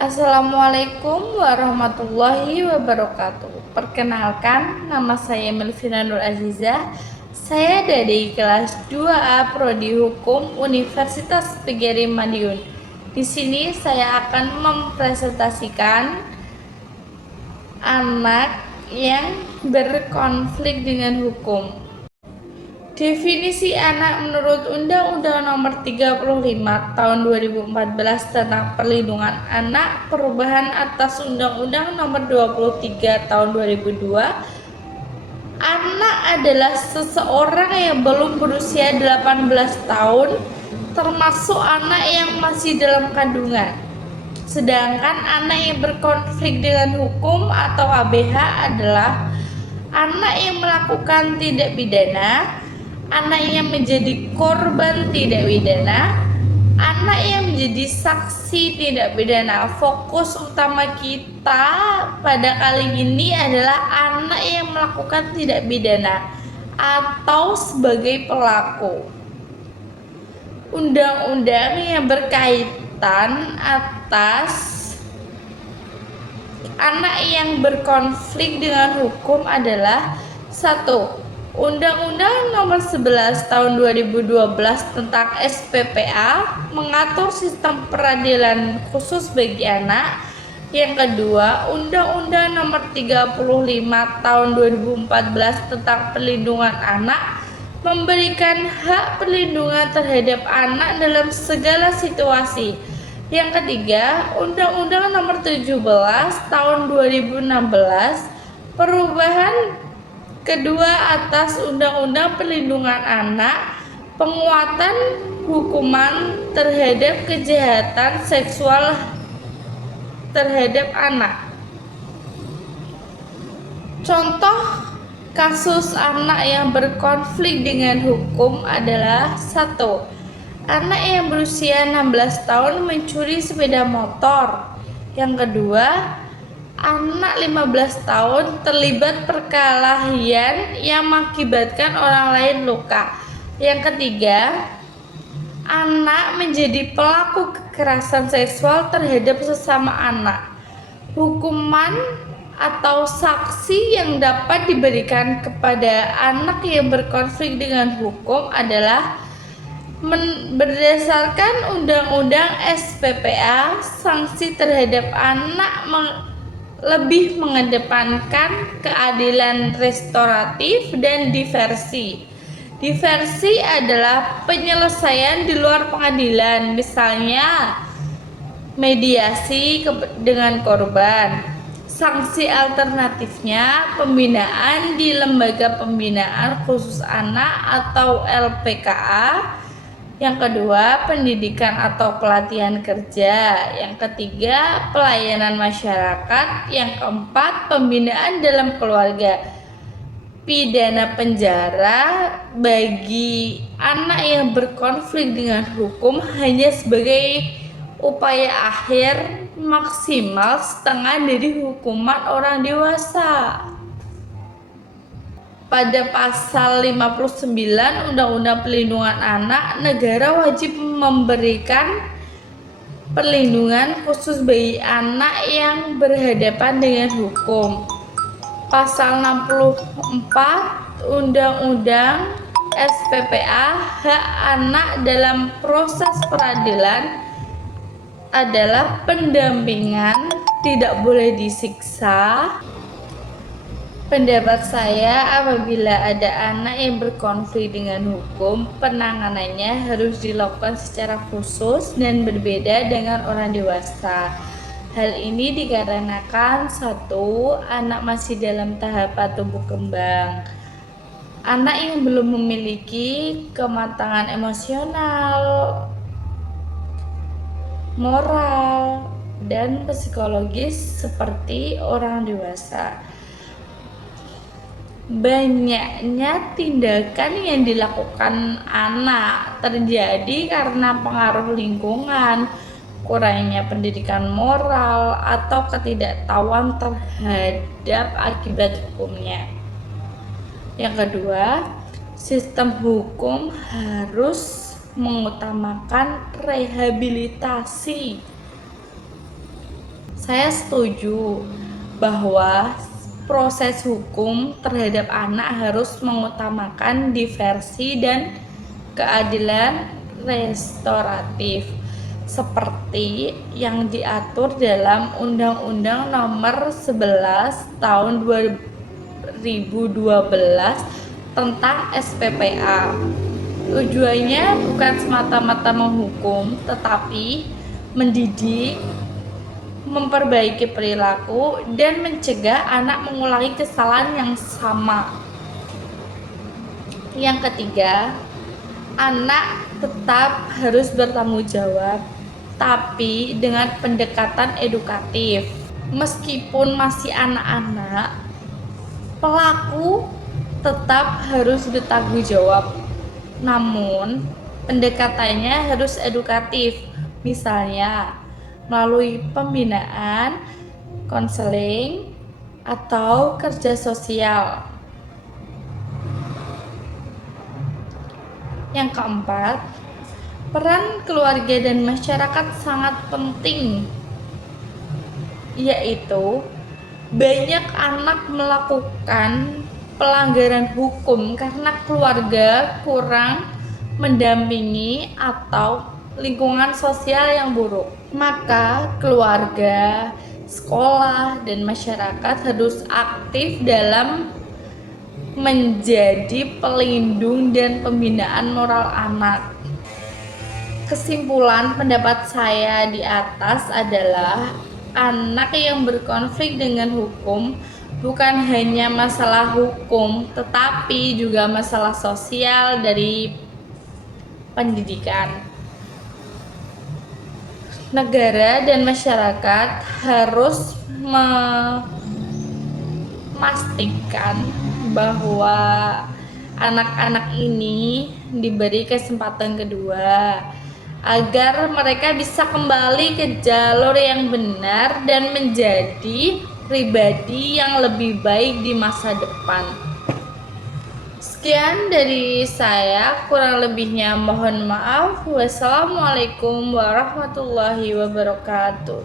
Assalamualaikum warahmatullahi wabarakatuh. Perkenalkan, nama saya Melvina Nur Azizah. Saya dari kelas 2A Prodi Hukum Universitas PGRI Madiun. Di sini saya akan mempresentasikan anak yang berkonflik dengan hukum. Definisi anak menurut Undang-Undang Nomor 35 Tahun 2014 tentang Perlindungan Anak, perubahan atas Undang-Undang Nomor 23 Tahun 2002, anak adalah seseorang yang belum berusia 18 tahun, termasuk anak yang masih dalam kandungan. Sedangkan anak yang berkonflik dengan hukum atau ABH adalah anak yang melakukan tindak pidana, anak yang menjadi korban tindak pidana, anak yang menjadi saksi tindak pidana. Fokus utama kita pada kali ini adalah anak yang melakukan tindak pidana atau sebagai pelaku. Undang-undang yang berkaitan atas anak yang berkonflik dengan hukum adalah 1. Undang-Undang Nomor 11 Tahun 2012 tentang SPPA mengatur sistem peradilan khusus bagi anak. Yang kedua, Undang-Undang Nomor 35 Tahun 2014 tentang Perlindungan Anak memberikan hak perlindungan terhadap anak dalam segala situasi. Yang ketiga, Undang-Undang Nomor 17 Tahun 2016 perubahan kedua atas Undang-Undang Perlindungan Anak, penguatan hukuman terhadap kejahatan seksual terhadap anak. Contoh kasus anak yang berkonflik dengan hukum adalah 1. Anak yang berusia 16 tahun mencuri sepeda motor. Yang kedua, anak 15 tahun terlibat perkelahian yang mengakibatkan orang lain luka. Yang ketiga, anak menjadi pelaku kekerasan seksual terhadap sesama anak. Hukuman atau sanksi yang dapat diberikan kepada anak yang berkonflik dengan hukum adalah berdasarkan Undang-Undang SPPA, sanksi terhadap anak lebih mengedepankan keadilan restoratif dan diversi. Diversi adalah penyelesaian di luar pengadilan, misalnya mediasi dengan korban. Sanksi alternatifnya pembinaan di lembaga pembinaan khusus anak atau LPKA. Yang kedua, pendidikan atau pelatihan kerja. Yang ketiga, pelayanan masyarakat. Yang keempat, pembinaan dalam keluarga. Pidana penjara bagi anak yang berkonflik dengan hukum hanya sebagai upaya akhir maksimal setengah dari hukuman orang dewasa. Pada pasal 59 Undang-Undang Perlindungan Anak, negara wajib memberikan perlindungan khusus bagi anak yang berhadapan dengan hukum. Pasal 64 Undang-Undang SPPA, hak anak dalam proses peradilan adalah pendampingan, tidak boleh disiksa. Pendapat saya, apabila ada anak yang berkonflik dengan hukum, penanganannya harus dilakukan secara khusus dan berbeda dengan orang dewasa. Hal ini dikarenakan 1. Anak masih dalam tahapan tumbuh kembang. Anak yang belum memiliki kematangan emosional, moral, dan psikologis seperti orang dewasa. Banyaknya tindakan yang dilakukan anak terjadi karena pengaruh lingkungan, kurangnya pendidikan moral, atau ketidaktahuan terhadap akibat hukumnya. Yang kedua, sistem hukum harus mengutamakan rehabilitasi. Saya setuju bahwa proses hukum terhadap anak harus mengutamakan diversi dan keadilan restoratif seperti yang diatur dalam Undang-Undang Nomor 11 Tahun 2012 tentang SPPA. Tujuannya bukan semata-mata menghukum, tetapi mendidik, memperbaiki perilaku, dan mencegah anak mengulangi kesalahan yang sama. Yang ketiga, anak tetap harus bertanggung jawab, tapi dengan pendekatan edukatif. Meskipun masih anak-anak, pelaku tetap harus bertanggung jawab. Namun, pendekatannya harus edukatif, misalnya melalui pembinaan, konseling, atau kerja sosial. Yang keempat, peran keluarga dan masyarakat sangat penting, yaitu banyak anak melakukan pelanggaran hukum karena keluarga kurang mendampingi atau lingkungan sosial yang buruk. Maka keluarga, sekolah, dan masyarakat harus aktif dalam menjadi pelindung dan pembinaan moral anak. Kesimpulan pendapat saya di atas adalah anak yang berkonflik dengan hukum bukan hanya masalah hukum, tetapi juga masalah sosial dari pendidikan. Negara dan masyarakat harus memastikan bahwa anak-anak ini diberi kesempatan kedua agar mereka bisa kembali ke jalur yang benar dan menjadi pribadi yang lebih baik di masa depan. Sekian dari saya, kurang lebihnya mohon maaf. Wassalamualaikum warahmatullahi wabarakatuh.